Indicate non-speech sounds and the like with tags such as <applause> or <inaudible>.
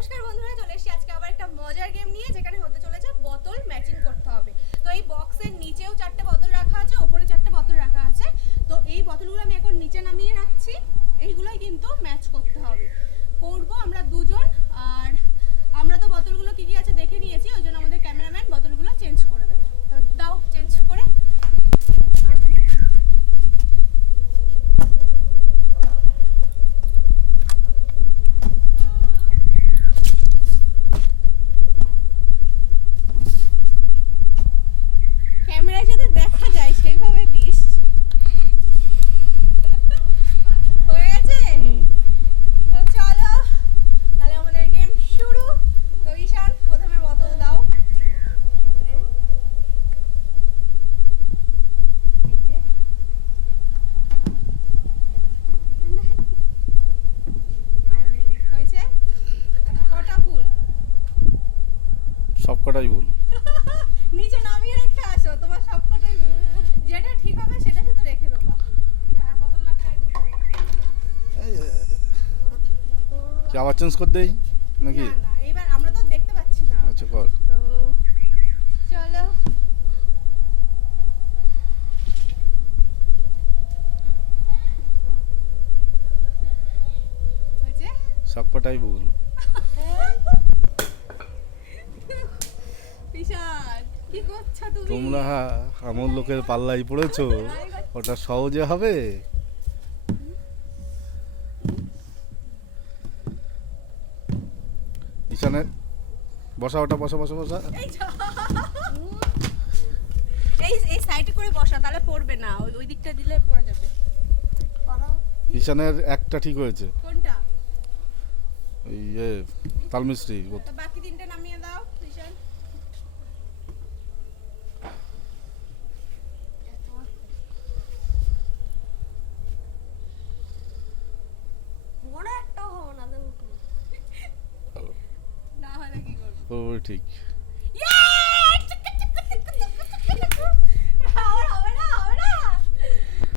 নমস্কার বন্ধুরা, চলে এসেছি আজকে আবার একটা মজার গেম নিয়ে, যেখানে হতে চলেছে বোতল ম্যাচিং করতে হবে। তো এই বক্সের নিচেও চারটে বোতল রাখা আছে, ওপরে চারটে বোতল রাখা আছে। তো এই বোতলগুলো আমি এখন নিচে নামিয়ে রাখছি। এইগুলোই কিন্তু ম্যাচ করতে হবে করব আমরা দুজন আর আমরা তো বোতলগুলো কি কি আছে দেখে নিয়েছি ওই জন্য আমাদের ক্যামেরাম্যান বোতলগুলো চেঞ্জ করে দেবে তো দাও চেঞ্জ করে যাতে দেখা যায় সেইভাবে দিস হয়ে গেছে তো চলো তাহলে আমাদের গেম শুরু তো ঈশান প্রথমে বোতল দাও এই যে। হয়েছে কটা ভুল সব কটাই ভুল। <laughs> নিচে নামিয়ে রেখে আসো তোমার সবকটাই ভুল। যেটা ঠিক হবে সেটা শুধু রেখে দেবো। কি আবার চেঞ্জ করে দেই নাকি? এইবার আমরা তো দেখতে পাচ্ছি না। আচ্ছা কর। চলো। হয়েছে? সব ভুল। তোমরা আমার লোকের পাল্লাই পড়েছো ওটা সহজে হবে? ঈশানের বসা ওটা বসা বসা বসা। এই এই সাইডে করে বসা তাহলে পড়বে না ওই ওই দিকটা দিলে পড়ে যাবে। ঈশানের একটা ঠিক হয়েছে। কোনটা? ইয়ে তালমিস্ত্রি বাকি তিনটে নামিয়ে দাও বিশাল মনে একটা